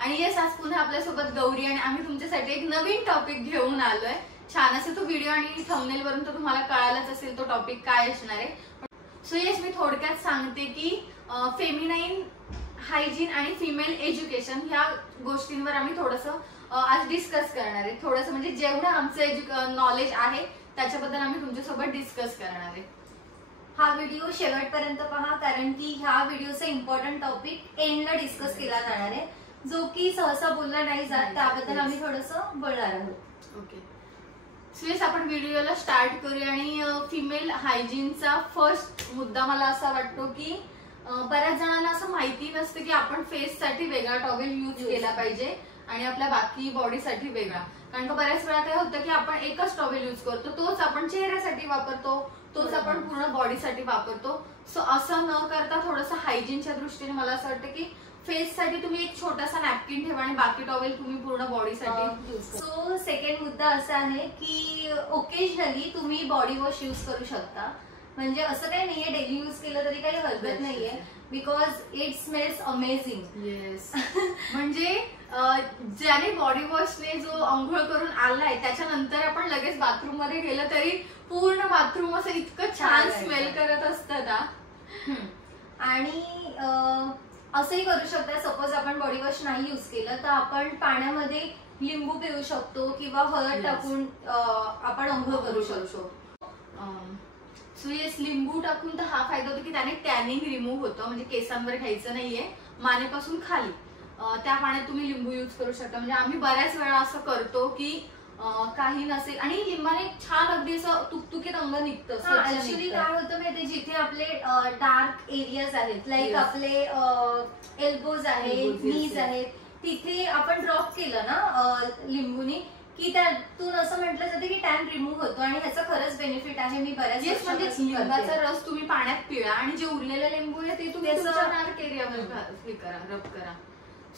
आणि येस, आज पुन्हा आपल्यासोबत गौरी आणि आम्ही तुमच्यासाठी एक नवीन टॉपिक घेऊन आलोय. छान असं तो व्हिडिओ आणि थंबनेल वरून तर तुम्हाला कळालंच असेल तो टॉपिक काय असणार आहे. सो येस, मी थोडक्यात सांगते की फेमिनाईन हायजीन आणि फिमेल एज्युकेशन ह्या गोष्टींवर आम्ही थोडंसं आज डिस्कस करणार आहे. थोडंसं म्हणजे जेवढं आमचं नॉलेज आहे त्याच्याबद्दल आम्ही तुमच्यासोबत डिस्कस करणार आहे. हा व्हिडिओ शेवटपर्यंत पहा, कारण की ह्या व्हिडिओचा इम्पॉर्टंट टॉपिक एंडला डिस्कस केला जाणार आहे, जो की सहसा बोलला नाही जात. त्याबद्दल आम्ही थोडंसं बोलणार आहोत. ओके, सो येस, आपण व्हिडिओला स्टार्ट करूया. आणि फिमेल हायजीनचा फर्स्ट मुद्दा मला असा वाटतो की बऱ्याच जणांना असं माहिती नसतं की आपण फेससाठी वेगळा टॉवेल यूज केला पाहिजे आणि आपल्या बाकी बॉडीसाठी वेगळा. कारण का बऱ्याच वेळा काय होतं की आपण एकच टॉवेल यूज करतो, तोच आपण चेहऱ्यासाठी वापरतो, तोच आपण पूर्ण बॉडीसाठी वापरतो. सो असं न करता थोडंसं हायजीनच्या दृष्टीने मला असं वाटतं की फेससाठी तुम्ही एक छोटासा नॅपकिन ठेवा आणि बाकी टॉवेल तुम्ही पूर्ण बॉडीसाठी. सो सेकंड मुद्दा असा आहे की ओकेजनली तुम्ही बॉडी वॉश यूज करू शकता. म्हणजे असं काही नाहीये, डेली यूज केलं तरी काही हरकत नाहीये, because it smells amazing. Yes, म्हणजे ज्याने बॉडी वॉशने जो आंघोळ करून आलाय त्याच्यानंतर आपण लगेच बाथरूम मध्ये गेलं तरी पूर्ण बाथरूम असं इतकं छान स्मेल करत असतं ना. आणि असंही करू शकता, सपोज आपण बॉडी वॉश नाही यूज केलं तर आपण पाण्यामध्ये लिंबू पिऊ शकतो किंवा हळद टाकून आपण आंघोळ करू शकतो. सो येस, लिंबू टाकून तर हा फायदा होतो की त्याने टॅनिंग रिमूव्ह होतं. म्हणजे केसांवर घ्यायचं नाहीये, मानेपासून खाली त्या पाण्यात तुम्ही लिंबू यूज करू शकता. म्हणजे आम्ही बऱ्याच वेळा असं करतो की काही नसेल आणि लिंबाने छान अगदी असं तुकतुकीत अंग निघतं. ऍक्च्युली काय होतं माहिती, जिथे आपले डार्क एरियाज आहेत, लाईक आपले एल्बोज आहेत, नीज आहेत, तिथे आपण ड्रॉप केलं ना लिंबूनी की त्यातून असं म्हटलं जातं की टॅन रिमूव्ह होतो आणि ह्याचा खरंच बेनिफिट आहे. मी बऱ्याच म्हणजे लिंबाचा रस तुम्ही पाण्यात पिळा आणि जे उरलेलं लिंबू आहे ते तुम्ही डार्क एरियावर रब करा.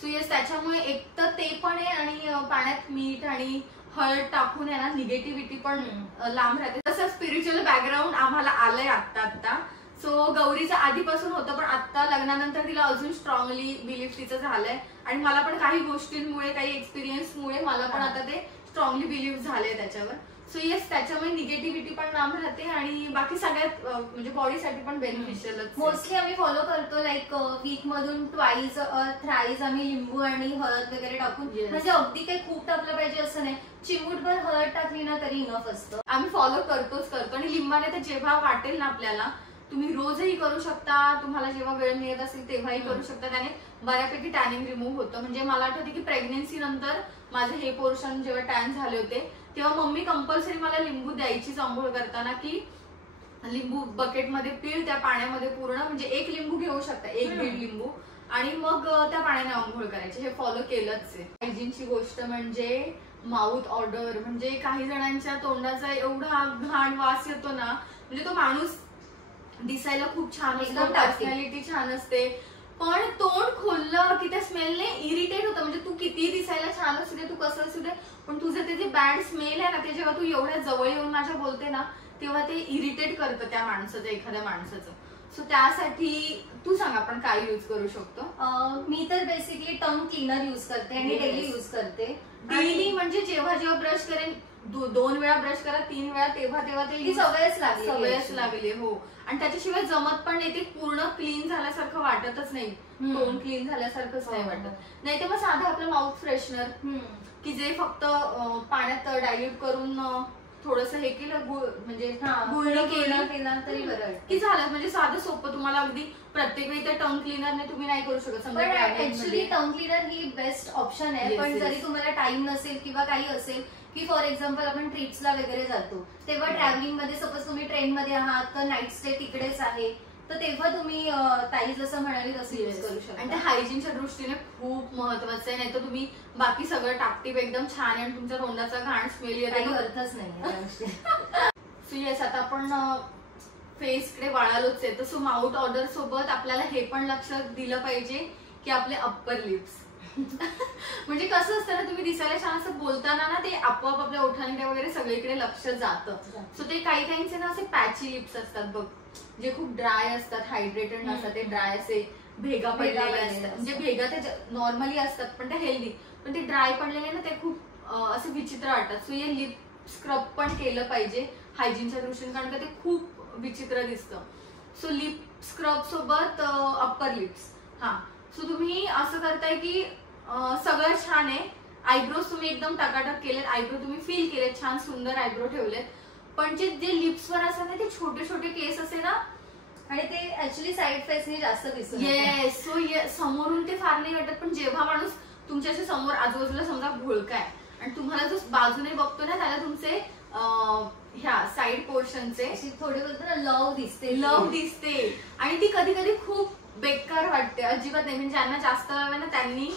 सो येस, त्याच्यामुळे एक तर ते पण आहे आणि पाण्यात मीठ आणि हळद टाकून आहे ना निगेटिव्हिटी पण लांब राहते. तसं स्पिरिच्युअल बॅकग्राऊंड आम्हाला आलंय आत्ता. सो गौरीचं आधीपासून होतं, पण आता लग्नानंतर तिला अजून स्ट्रॉंगली बिलीफ तिचं झालंय आणि मला पण काही गोष्टींमुळे, काही एक्सपिरियन्समुळे मला पण आता ते स्ट्रॉंगली बिलीव्ह झाले त्याच्यावर. सो येस, त्याच्यामुळे निगेटिव्हिटी पण लांब राहते आणि बाकी सगळ्यात म्हणजे बॉडीसाठी पण बेनिफिशियल. मोस्टली आम्ही फॉलो करतो, लाईक वीक मधून ट्वाईज थ्राईज आम्ही लिंबू आणि हळद वगैरे टाकून, म्हणजे अगदी काही खूप टाकलं पाहिजे असं नाही, चिमूटभर हळद टाकली ना तरी इनफ असतं. आम्ही फॉलो करतो आणि लिंबाने तर जेव्हा वाटेल ना आपल्याला तुम्ही रोजही करू शकता, तुम्हाला जेव्हा वेळ मिळत असेल तेव्हाही करू शकता. त्याने बऱ्यापैकी टॅनिंग रिमूव्ह होतं. म्हणजे मला आठवते की प्रेग्नेन्सी नंतर माझे हे पोर्शन जेव्हा टॅन झाले होते तेव्हा मम्मी कंपल्सरी मला लिंबू द्यायचीच आंघोळ करताना, की लिंबू बकेटमध्ये पिळ त्या पाण्यामध्ये पूर्ण, म्हणजे एक लिंबू घेऊ शकता, 1-1.5 लिंबू, आणि मग त्या पाण्याने आंघोळ करायचे. हे फॉलो केलंच आहे. हायजीनची गोष्ट म्हणजे माउथ ऑर्डर. म्हणजे काही जणांच्या तोंडाचा एवढा घाण वास येतो ना, म्हणजे तो माणूस दिसायला खूप छान असतो, पर्सनॅलिटी छान असते, पण तोंड खोललं की त्या स्मेलने इरिटेट होतं. म्हणजे तू किती दिसायला छान असू दे, तू कसं असू दे, पण तुझं ते जे बॅड स्मेल आहे ना, ते जेव्हा तू एवढ्या जवळ येऊन माझ्या बोलते ना तेव्हा ते इरिटेट करतं त्या माणसाचं, एखाद्या माणसाचं. सो त्यासाठी तू सांग आपण काय यूज करू शकतो. मी तर बेसिकली टंग क्लीनर यूज करते आणि डेली यूज करते. डेली म्हणजे जेव्हा जेव्हा ब्रश करेन, 2 वेळा ब्रश करा, 3 वेळा, तेव्हा ते सवयच लागली. हो, आणि त्याच्याशिवाय जमत पण नाही, ते पूर्ण क्लीन झाल्यासारखं वाटतच नाही, तोंड क्लीन झाल्यासारखंच नाही वाटत. नाही तर मग साधं आपलं माउथ फ्रेशनर की जे फक्त पाण्यात डायल्यूट करून थोडंसं हे केलं, म्हणजे गुळणी केलं तरी बरं की झालं. म्हणजे साधं सोपं. तुम्हाला अगदी प्रत्येक वेळी त्या टंग क्लीनरने तुम्ही नाही करू शकत. ऍक्च्युली टंग क्लीनर ही बेस्ट ऑप्शन आहे. पण जरी तुम्हाला टाइम नसेल किंवा काही असेल, की फॉर एक्झाम्पल आपण ट्रिप्सला वगैरे जातो तेव्हा ट्रॅव्हलिंग मध्ये, सपोज तुम्ही ट्रेन मध्ये आहात तर नाईट स्टे तिकडेच आहे, तर तेव्हा तुम्ही ताई जसं म्हणाली तसं यूज करू शकता. आणि त्या हायजीनच्या दृष्टीने खूप महत्वाचं आहे. नाही तर तुम्ही बाकी सगळं टाकटीप एकदम छान आहे आणि तुमच्या तोंडाचा घाण स्मेल येतो, काही अर्थच नाही. सो येस, आता आपण फेसकडे वळालोच आहे, तसं माउथ ऑर्डर सोबत आपल्याला हे पण लक्षात दिलं पाहिजे की आपले अप्पर लिप्स म्हणजे कसं असतं ना, तुम्ही दिसायला छान असं बोलताना ना ते आपोआप आपल्या ओठांकडे वगैरे सगळीकडे लक्ष जातं. सो ते काही ना असे पॅची लिप्स असतात बघ, जे खूप ड्राय असतात, हायड्रेटेड नसतात, ते ड्राय असे भेगा पडलेल्या असतात, म्हणजे भेगा ते नॉर्मली असतात पण ते हेल्दी, पण ते ड्राय पडलेले ना ते खूप असे विचित्र वाटतात. सो हे लिप स्क्रब पण केलं पाहिजे हायजीनच्या दृष्टीने, कारण का ते खूप विचित्र दिसतं. सो लिप स्क्रब सोबत अप्पर लिप्स. हा, सो तुम्ही असं करताय की सगळं छान आहे. आयब्रोज तुम्ही एकदम टकाटक केलेत, आयब्रो तुम्ही फील केलेत, छान सुंदर आयब्रो ठेवलेत, पण जे लिप्सवर असं ना ते छोटे छोटे केस असे ना, आणि ते ऍक्च्युली साईड फेसने जास्त दिसत. येस, सो समोरून ते फार नाही वाटत, पण जेव्हा माणूस तुमच्याशी समोर आजूबाजूला समजा घोळकाय आणि तुम्हाला जो बाजूने बघतो ना त्याला तुमचे ह्या साईड पोर्शनचे थोडे बोलतो ना लव दिसते आणि ती कधी कधी खूप बेकार वाटते, अजिबात नाही. म्हणजे ज्यांना जास्त हवं ना त्यांनी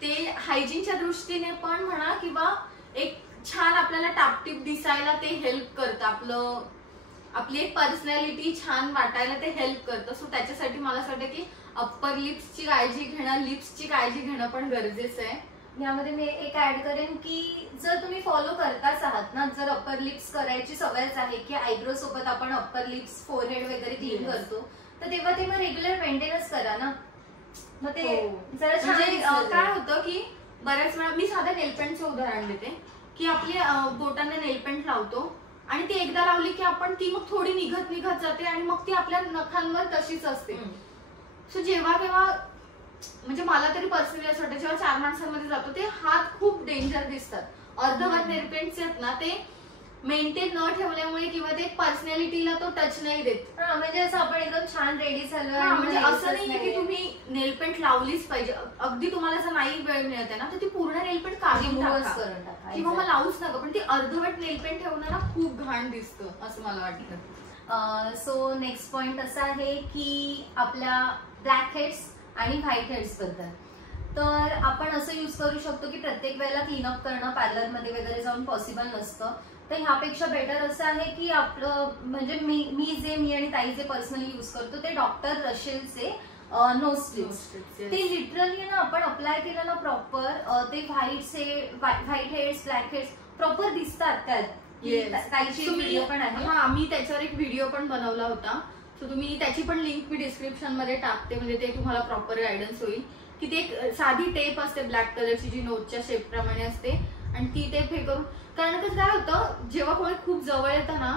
ते हायजीनच्या दृष्टीने पण म्हणा किंवा एक छान आपल्याला टापटीप दिसायला ते हेल्प करतं, आपली एक पर्सनॅलिटी छान वाटायला ते हेल्प करतं. सो त्याच्यासाठी मला असं वाटतं की अप्पर लिप्सची काळजी घेणं, लिप्सची काळजी घेणं पण गरजेचं आहे. यामध्ये मी एक ऍड करेन की जर तुम्ही फॉलो करताच आहात ना, जर अप्पर लिप्स करायची सवयच आहे की आयब्रो सोबत आपण अप्पर लिप्स फोरहेड वगैरे क्लीन करतो, तर तेव्हा ते मग रेग्युलर मेंटेनन्स करा ना, मग ते जरा छान. काय होतं की बऱ्याच वेळा मी साधं नेलपेंटचं उदाहरण देते की आपली बोटांना नेलपेंट लावतो आणि ती एकदा लावली की आपण ती मग थोडी निघत जाते आणि मग ती आपल्या नखांवर तशीच असते. सो जेव्हा केव्हा म्हणजे मला तरी पर्सनली असं वाटतं जेव्हा 4 माणसांमध्ये जातो ते हात खूप डेंजर दिसतात. अर्धवट नेलपेंटचे आहेत ना ते मेंटेन न ठेवल्यामुळे किंवा ते पर्सनॅलिटीला तो टच नाही देत. म्हणजे असं आपण एकदम छान रेडी झालो, म्हणजे असं नाहीये की तुम्ही नेलपेंट लावलीच पाहिजे. अगदी तुम्हाला जर नाही वेळ मिळत आहे ना तर ती पूर्ण नेलपेंट काढून टाका किंवा मग लावूच नका, पण ती अर्धवट नेलपेंट ठेवणं ना खूप घाण दिसतं असं मला वाटतं. सो नेक्स्ट पॉइंट असा आहे की आपल्या ब्लॅक हेड्स आणि व्हाईट हेड्स बद्दल. तर आपण असं यूज करू शकतो की प्रत्येक वेळेला क्लीनअप करणं पार्लरमध्ये वगैरे जाऊन पॉसिबल नसतं, तर ह्यापेक्षा बेटर असं आहे की आपलं म्हणजे मी आणि ताई जे पर्सनली यूज करतो ते डॉक्टर रशेलचे नो स्ट्रिप्स. ते लिटरली ना आपण अप्लाय केलं ना प्रॉपर, ते white heads black heads proper दिसतात त्यात. ताईची व्हिडिओ पण आहे. हा, मी त्याच्यावर एक व्हिडिओ पण बनवला होता, सो तुम्ही त्याची पण लिंक मी डिस्क्रिप्शन मध्ये टाकते, म्हणजे ते तुम्हाला प्रॉपर गायडन्स होईल. की ते एक साधी टेप असते ब्लॅक कलरची जी नोटच्या शेप प्रमाणे असते आणि ती टेप हे करून, कारण कसं काय होतं जेव्हा कोणी खूप जवळ येतं ना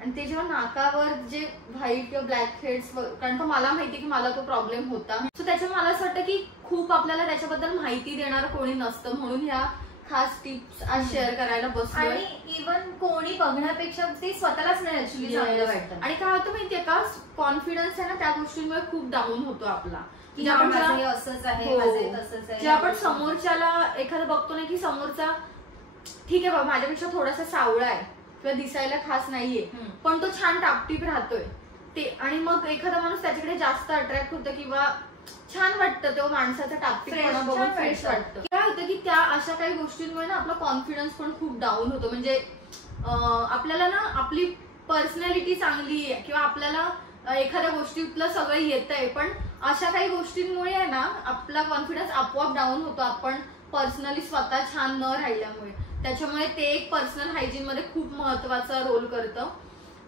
आणि ते जेव्हा नाकावर जे व्हाईट किंवा ब्लॅक हेड्स, कारण का मला माहिती की मला तो प्रॉब्लेम होता, सो त्याच्यामुळे मला असं वाटतं की खूप आपल्याला त्याच्याबद्दल माहिती देणार कोणी नसतं, म्हणून ह्या खास टिप्स आज शेअर करायला बसलो. आणि इव्हन कोणी बघण्यापेक्षा ते स्वतःलाच नाही ऍक्च्युली चांगलं वाटतं. आणि काय होतं माहितीये का, कॉन्फिडन्स आहे ना त्या गोष्टींमुळे खूप डाऊन होतो आपला, की असंच आहे तसंच आहे. जे आपण समोरच्याला एखादं बघतो ना की समोरचा ठीक आहे बाबा माझ्यापेक्षा थोडासा सावळा आहे किंवा दिसायला खास नाहीये पण तो छान टापटीप राहतोय ते, आणि मग एखादा माणूस त्याच्याकडे जास्त अट्रॅक्ट होतं किंवा छान वाटतं तो माणसाचा टापटीपणा बघून फ्रेश वाटतं. काय होतं की त्या अशा काही गोष्टींमुळे ना आपला कॉन्फिडन्स पण खूप डाऊन होतो. म्हणजे आपल्याला ना आपली पर्सनॅलिटी चांगली आहे किंवा आपल्याला एखाद्या गोष्टीतलं सगळं येतंय, पण अशा काही गोष्टींमुळे आहे ना आपला कॉन्फिडन्स आपोआप डाऊन होतो आपण पर्सनली स्वतः छान न राहिल्यामुळे. त्याच्यामुळे ते एक पर्सनल हायजीन मध्ये खूप महत्वाचा रोल करतं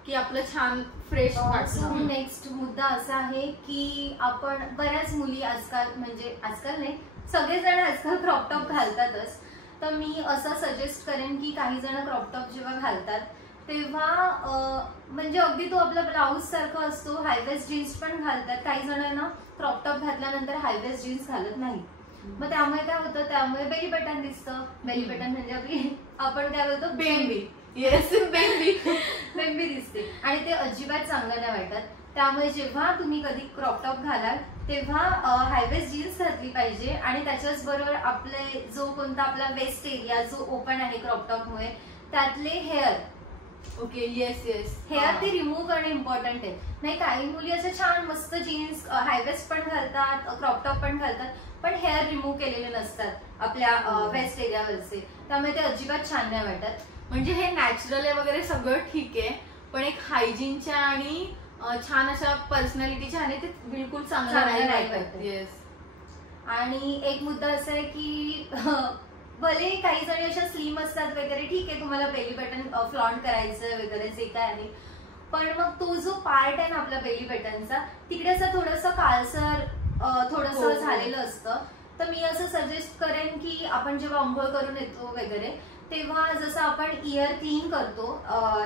की आपलं छान फ्रेश वाटतं. नेक्स्ट मुद्दा असा आहे की आपण बऱ्याच मुली आजकाल, म्हणजे आजकाल नाही सगळेजण आजकाल क्रॉपटॉप घालतातच, तर मी असं सजेस्ट करेन की काही जण क्रॉपटॉप जेव्हा घालतात तेव्हा म्हणजे अगदी तो आपला ब्लाऊज सारखा असतो, हायवेस्ट जीन्स पण घालतात. काही जण ना क्रॉपटॉप घातल्यानंतर हायवेस्ट जीन्स घालत नाही, मग त्यामुळे काय होतं, त्यामुळे बेली बटन दिसतं. बेली बटन म्हणजे आपली आपण काय बोलतो बेंबी. येस, बेंबी दिसते आणि ते अजिबात चांगलं नाही वाटत. त्यामुळे जेव्हा तुम्ही कधी क्रॉपटॉप घालाल तेव्हा हायवेस्ट जीन्स घातली पाहिजे आणि त्याच्याच बरोबर आपले जो कोणता आपला वेस्ट एरिया जो ओपन आहे क्रॉपटॉपमुळे त्यातले हेअर, ओके येस हेअर ते रिमूव्ह करणं इम्पॉर्टंट आहे. नाही काही मुली अशा छान मस्त जीन्स हायवेस्ट पण घालतात क्रॉपटॉप पण घालतात पण हेअर रिमूव्ह केलेले नसतात आपल्या वेस्ट एरियावरचे, त्यामुळे ते अजिबात छान नाही वाटत. म्हणजे हे नॅचरल आहे वगैरे सगळं ठीक आहे, पण एक हायजीनच्या आणि छान अशा पर्सनॅलिटीच्या आणि ते बिलकुल चांगलं नाही वाटत. येस. आणि एक मुद्दा असा आहे की भले काही जणी अशा स्लिम असतात वगैरे ठीक आहे, तुम्हाला बेली बटन फ्लॉन्ट करायचं वगैरे जे काय आहे, पण मग तो जो पार्ट आहे ना आपला बेली बटनचा तिकडे असं थोडंसं काळसर थोडंसं झालेलं असतं. तर मी असं सजेस्ट करेन की आपण जेव्हा आंघोळ करून येतो वगैरे तेव्हा जसं आपण इयर क्लीन करतो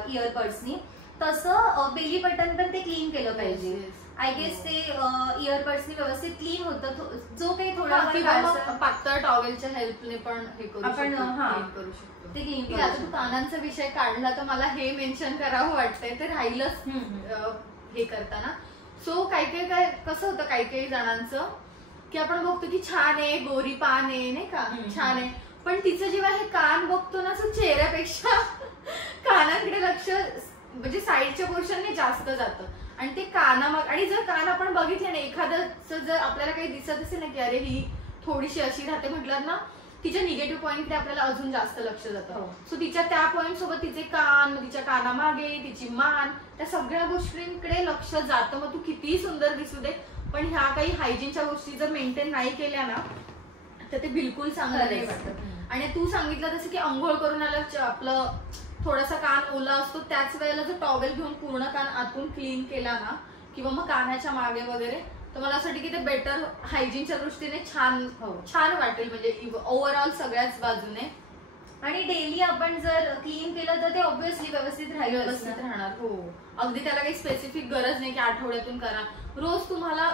इयरबड्सनी, तसं बेली बटन पण ते क्लीन केलं पाहिजे. आय गेस ते इयरबड्सनी व्यवस्थित क्लीन होतं. जो काही थोडा पातळ टॉवेलच्या हेल्पने पण हे करू आपण करू शकतो ते क्लीन. आता तू कानांचा विषय काढला तर मला हे मेन्शन करावं वाटतंय, ते राहिलंच हे करताना. सो काय कसं होतं काही जणांचं की आपण बघतो की छान आहे, गोरी पान आहे नाही का, छान आहे, पण तिचं जेव्हा हे कान बघतो ना असं चेहऱ्यापेक्षा कानांकडे लक्ष म्हणजे साईडच्या पोर्शनने जास्त जातं. आणि ते कानामाग, आणि जर कान आपण बघितले ना एखादं जर आपल्याला काही दिसत असेल ना की अरे ही थोडीशी अशी राहते म्हटलं ना, तिच्या निगेटिव्ह पॉईंटकडे आपल्याला अजून जास्त लक्ष जातं. सो तिच्या त्या पॉईंट सोबत तिचे कान, तिच्या कानामागे तिची मान, त्या सगळ्या गोष्टींकडे लक्ष जातं. मग तू कितीही सुंदर दिसू दे, पण ह्या काही हायजीनच्या गोष्टी जर मेंटेन नाही केल्या ना तर ते बिलकुल चांगलं नाही वाटत. आणि तू सांगितलं तसं की आंघोळ करून आल्यावर आपलं थोडासा कान ओला असतो, त्याच वेळेला जर टॉवेल घेऊन पूर्ण कान आतून क्लीन केला ना किंवा मग कानाच्या मागे वगैरे, तर मला असं वाटतं की ते बेटर हायजीनच्या दृष्टीने छान वाटेल, म्हणजे ओव्हरऑल सगळ्याच बाजूने. आणि डेली आपण जर क्लीन केलं तर ते ऑब्व्हियसली व्यवस्थित राहणार. हो, अगदी त्याला काही स्पेसिफिक गरज नाही की आठवड्यातून करा. रोज तुम्हाला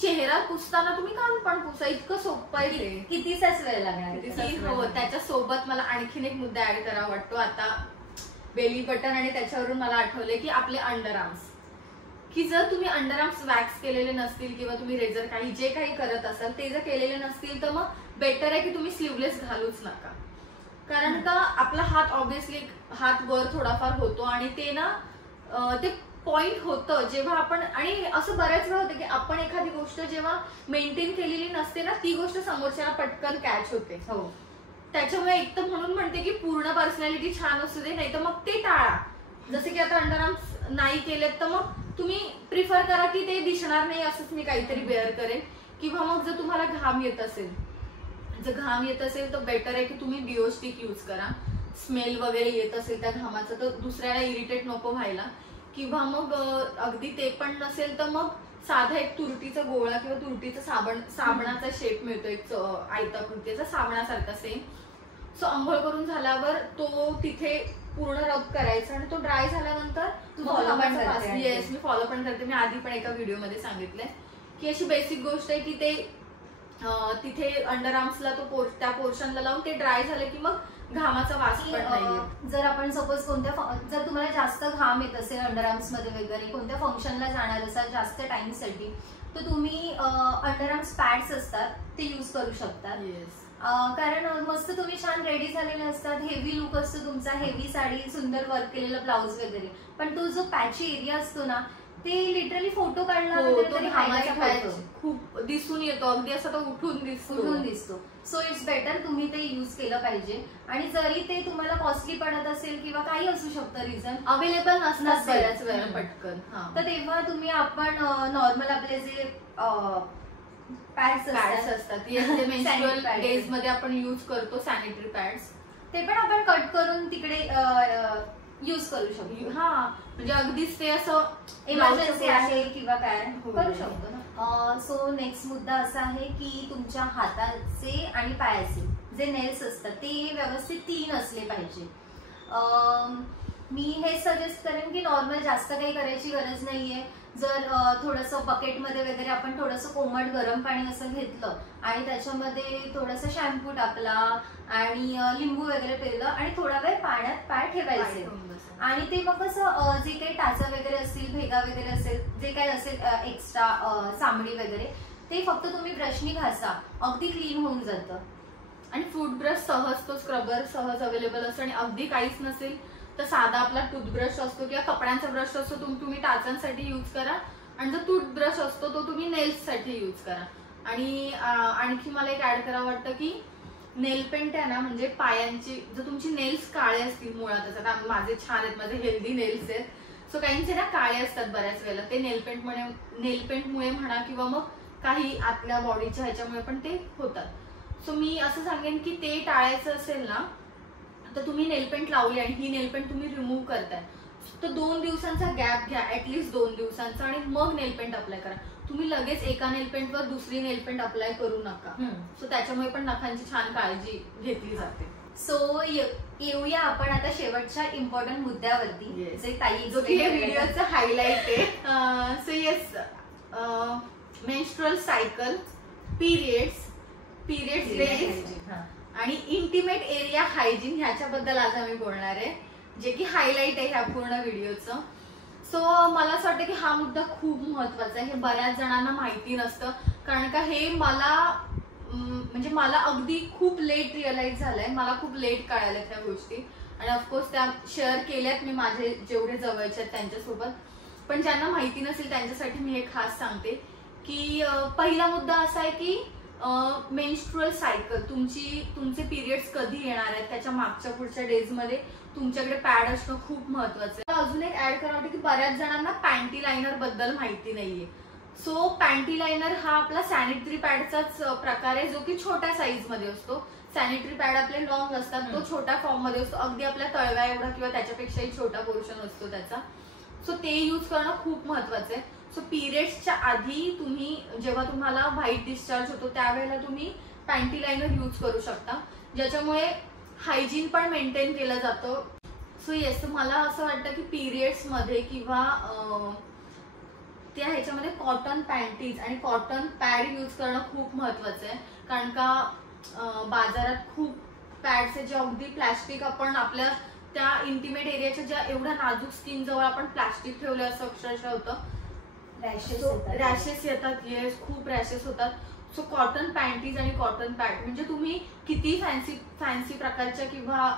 चेहरा पुसताना तुम्ही कान पण पुसा, इतकं सोपं आहे. कितीचाच वेळ लागणार. हो, त्याच्या सोबत मला आणखीन एक मुद्दा ऍड करावा वाटतो. आता बेली बटन आणि त्याच्यावरून मला आठवले की आपले अंडर आर्म्स, की जर तुम्ही अंडर आर्म्स वॅक्स केलेले नसतील किंवा तुम्ही रेझर काही जे काही करत असाल ते जर केलेले नसतील तर मग बेटर आहे की तुम्ही स्लीवलेस घालूच नका. कारण का आपला हात ऑब्व्हियसली हात वर थोडाफार होतो आणि ते ना ते पॉइंट होतं जेव्हा आपण, आणि असं बऱ्याच वेळा होतं की आपण एखादी गोष्ट जेव्हा मेंटेन केलेली नसते ना ती गोष्ट समोरच्याला पटकन कॅच होते. हो, त्याच्यामुळे एक तर म्हणून म्हणते की पूर्ण पर्सनॅलिटी छान असू दे, नाही तर मग ते टाळा. जसे की आता अंडर आर्म्स नाही केलेत तर मग तुम्ही प्रिफर करा की ते दिसणार नाही असंच मी काहीतरी वेअर करेन. किंवा मग जर तुम्हाला घाम येत असेल तर बेटर आहे की तुम्ही डिओ स्टिक यूज करा. स्मेल वगैरे येत असेल त्या घामाचं तर दुसऱ्याला इरिटेट नको व्हायला. किंवा मग अगदी ते पण नसेल तर मग साधा एक तुरटीचा गोळा किंवा तुरटीचा साबणाचा शेप मिळतो, एक आयताकृतीचा साबणासारखा सेम. सो आंघोळ करून झाल्यावर तो तिथे पूर्ण रब करायचा आणि तो ड्राय झाल्यानंतर मी फॉलो पण करते. मी आधी पण एका व्हिडिओमध्ये सांगितलंय की अशी बेसिक गोष्ट आहे की ते तिथे अंडर आर्म्सला तो त्या पोर्शनला लावून ते ड्राय झालं की मग घामाचा वास पण नाही. जर आपण सपोज जर तुम्हाला जास्त घाम येत असेल अंडर आर्म्स मध्ये वगैरे, कोणत्या फंक्शनला जाणार असाल जास्त टाइमसाठी, तर तुम्ही अंडर आर्म्स पॅड्स असतात ते यूज करू शकता. कारण मस्त तुम्ही छान रेडी झालेले असतात, हेवी लुक असतो तुमचा, हेवी साडी, सुंदर वर्क केलेलं ब्लाउज वगैरे, पण तो जो पॅची एरिया असतो ना ते लिटरली फोटो काढला खूप दिसून येतो, अगदी असं तो उठून दिसतो. सो इट्स बेटर तुम्ही ते यूज केलं पाहिजे. आणि जरी ते तुम्हाला कॉस्टली पडत असेल किंवा काही असू शकतं रिझन, अवेलेबल नसतात बऱ्याच वेळा पटकन, तर तेव्हा तुम्ही आपण नॉर्मल आपले जे पॅड्स असतात डेज मध्ये आपण यूज करतो सॅनिटरी पॅड्स, ते पण आपण कट करून तिकडे यूज करू शकतो. हा, म्हणजे अगदीच ते असं इमर्जन्सी आहे किंवा काय करू शकतो ना. सो नेक्स्ट मुद्दा असा आहे की तुमच्या हाताचे आणि पायाचे जे नेल्स असतात ते व्यवस्थित क्लीन असले पाहिजे. मी हे सजेस्ट करेन की नॉर्मल जास्त काही करायची गरज नाहीये. जर थोडंसं बकेटमध्ये वगैरे आपण थोडंसं कोमट गरम पाणी असं घेतलं आणि त्याच्यामध्ये थोडंसं शॅम्पू टाकला आणि लिंबू वगैरे पेरलं आणि थोडा वेळ पाण्यात पाय ठेवायचे, आणि ते मग कसं जे काही टाचा वगैरे असतील, भेगा वगैरे असेल, जे काही असेल एक्स्ट्रा चामडी वगैरे, ते फक्त तुम्ही ब्रशनी घासा, अगदी क्लीन होऊन जातं. आणि फूड ब्रश सहज, तो स्क्रबर सहज अवेलेबल असतो. आणि अगदी काहीच नसेल तर साधा आपला टूथब्रश असतो किंवा कपड्यांचा ब्रश असतो तुम्ही टाचांसाठी यूज करा, आणि जो टूथब्रश असतो तो तुम्ही नेल्स साठी यूज करा. आणि आणखी मला एक ऍड करावं वाटतं की नेल पेंट आहे ना, म्हणजे पायांची जर तुमची नेल्स काळे असतील मुळातच, आता माझे छान आहेत, माझे हेल्दी नेल्स आहेत, सो काहींचे ना काळे असतात बऱ्याच वेळेला, ते नेल पेंटमुळे म्हणा किंवा मग काही आतल्या बॉडीच्या ह्याच्यामुळे पण ते होतात. सो मी असं सांगेन की ते टाळायचं असेल ना तर तुम्ही नेलपेंट लावली आणि ही नेलपेंट तुम्ही रिमूव्ह करताय, तर 2 दिवसांचा गॅप घ्या, ऍटलीस्ट 2 दिवसांचा, आणि मग नेल पेंट अप्लाय करा. तुम्ही लगेच एका नेल पेंटवर दुसरी नेल पेंट अप्लाय करू नका. सो त्याच्यामुळे पण नखांची छान काळजी घेतली जाते. सो येऊया आपण आता शेवटच्या इम्पॉर्टंट मुद्द्यावरती, जे ताई जो की हे व्हिडिओचं हायलाइट आहे. So yes, menstrual cycle, periods days आणि इंटिमेट एरिया हायजीन ह्याच्याबद्दल आज आम्ही बोलणार आहे, जे की हायलाइट आहे ह्या पूर्ण व्हिडिओचं. सो मला असं वाटतं की हा मुद्दा खूप महत्वाचा आहे. हे बऱ्याच जणांना माहिती नसतं, कारण का हे म्हणजे मला अगदी खूप लेट रिअलाइज झालंय, मला खूप लेट कळाल्या त्या गोष्टी, आणि ऑफकोर्स त्या शेअर केल्यात मी माझे जेवढे जवळचे आहेत त्यांच्यासोबत. पण ज्यांना माहिती नसेल त्यांच्यासाठी मी हे खास सांगते की पहिला मुद्दा असा आहे की मेन्स्ट्रुअल सायकल, तुमचे पिरियड्स कधी येणार आहेत त्याच्या मागच्या पुढच्या डेज मध्ये तुमच्याकडे पॅड असणं खूप महत्वाचं आहे. अजून एक ऍड करावं वाटतं की बऱ्याच जणांना पॅन्टी लायनर बद्दल माहिती नाहीये. सो पॅन्टी लायनर हा आपला सॅनिटरी पॅडचाच प्रकार आहे, जो की छोट्या साईज मध्ये असतो. सॅनिटरी पॅड आपले लॉंग असतात, तो छोट्या फॉर्म मध्ये असतो, अगदी आपल्या तळव्या एवढा किंवा त्याच्यापेक्षाही छोटा पोर्शन असतो त्याचा. सो ते यूज करणं खूप महत्वाचं आहे. सो पिरियड्सच्या आधी तुम्ही जेव्हा तुम्हाला व्हाईट डिस्चार्ज होतो त्यावेळेला तुम्ही पॅन्टी लायनर यूज करू शकता, ज्याच्यामुळे हायजीन पण मेंटेन केलं जातं. सो येस, मला असं वाटतं की पिरियड्स मध्ये किंवा त्या ह्याच्यामध्ये कॉटन पॅन्टीज आणि कॉटन पॅड यूज करणं खूप महत्वाचं आहे, कारण का बाजारात खूप पॅड्स आहेत जे अगदी प्लॅस्टिक, आपण आपल्या त्या इंटिमेट एरियाच्या ज्या एवढ्या नाजूक स्किन जवळ आपण प्लॅस्टिक ठेवलं असं अक्षरशः होतं, रॅशेस येतात. येस, खूप रॅशेस होतात. सो कॉटन पॅन्टीज आणि कॉटन पॅड, म्हणजे तुम्ही किती फॅन्सी प्रकारच्या किंवा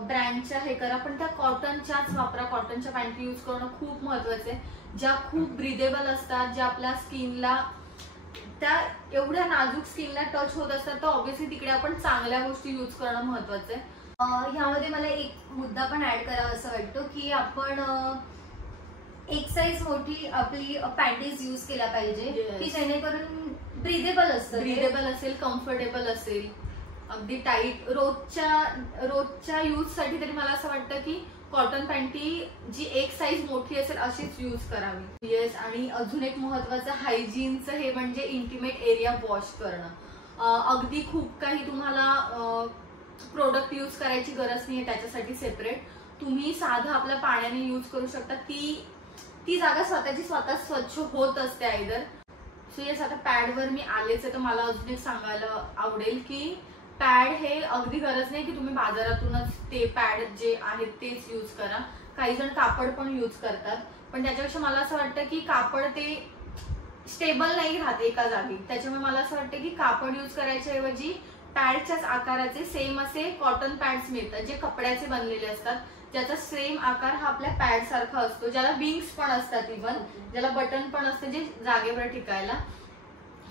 ब्रँडच्या हे करा, पण त्या कॉटनच्याच वापरा. कॉटनच्या पॅन्टी यूज करणं खूप महत्वाचं आहे, ज्या खूप ब्रिदेबल असतात, ज्या आपल्या स्किनला, त्या एवढ्या नाजूक स्किनला टच होत असतात. तर ऑब्व्हियसली तिकडे आपण चांगल्या गोष्टी यूज करणं महत्वाचं आहे. ह्यामध्ये मला एक मुद्दा पण ऍड करावा असं वाटतो की आपण एक साईज मोठी आपली पॅन्टीज यूज केल्या पाहिजे, की जेणेकरून ब्रिदेबल असेल, कम्फर्टेबल असेल, अगदी टाईट. रोजच्या यूज साठी तरी मला असं वाटतं की कॉटन पॅन्टी जी एक साईज मोठी असेल अशीच यूज करावी. येस, आणि अजून एक महत्वाचं हायजीनचं हे म्हणजे इंटिमेट एरिया वॉश करणं. अगदी खूप काही तुम्हाला प्रोडक्ट यूज करायची गरज नाहीये त्याच्यासाठी सेपरेट. तुम्ही साधं आपल्या पाण्याने यूज करू शकता. ती जागा स्वतः स्वच्छ होत असते आयदर. सो येस, आता पॅडवर मी आलेच आहे, तर मला अजून एक सांगायला आवडेल की पॅड हे अगदी गरज नाही की तुम्ही बाजारातूनच ते पॅड जे आहेत तेच यूज करा. काही जण कापड पण यूज करतात, पण त्याच्यापेक्षा मला असं वाटतं की कापड ते स्टेबल नाही राहत एका जागी. त्याच्यामुळे मला असं वाटतं की कापड यूज करायच्या ऐवजी पॅडच्याच आकाराचे सेम असे कॉटन पॅड्स मिळतात, जे कपड्याचे बनलेले असतात, ज्याचा सेम आकार हा आपल्या पॅड सारखा असतो, ज्याला विंग्स पण असतात, इव्हन ज्याला बटन पण असते जे जागेवर टिकायला.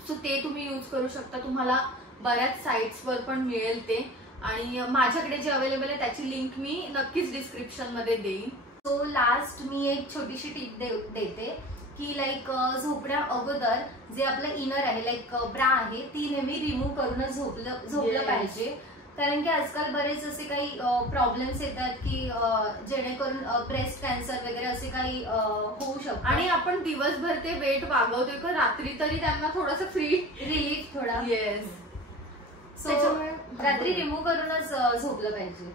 सो ते तुम्ही यूज करू शकता. तुम्हाला बऱ्याच साइट्सवर पण मिळेल ते, आणि माझ्याकडे जे अवेलेबल आहे त्याची लिंक मी नक्कीच डिस्क्रिप्शन मध्ये देईन. सो लास्ट मी एक छोटीशी टिप देते की लाईक झोपण्या अगोदर जे आपलं इनर आहे, लाईक ब्रा आहे, ती नेहमी रिमूव्ह करूनच झोपलं पाहिजे. कारण की आजकाल बरेच असे काही प्रॉब्लेम्स येतात की जेणेकरून ब्रेस्ट कॅन्सर वगैरे असे काही होऊ शकतं, आणि आपण दिवसभर ते वेट वागवतोय का रात्री तरी त्यांना थोडंसं फ्री रिलीफ थोडा. येस, सो रात्री रिमूव्ह करूनच झोपलं पाहिजे.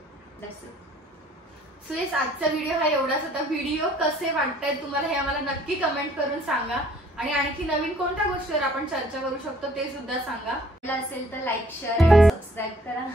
सो येस, आजचा व्हिडिओ हा एवढाच होता. व्हिडिओ कसे वाटतायत तुम्हाला हे आम्हाला नक्की कमेंट करून सांगा, आणि आणखी नवीन कोणत्या गोष्टीवर आपण चर्चा करू शकतो ते सुद्धा सांगा. असेल तर लाईक, शेअर आणि सबस्क्राईब करा.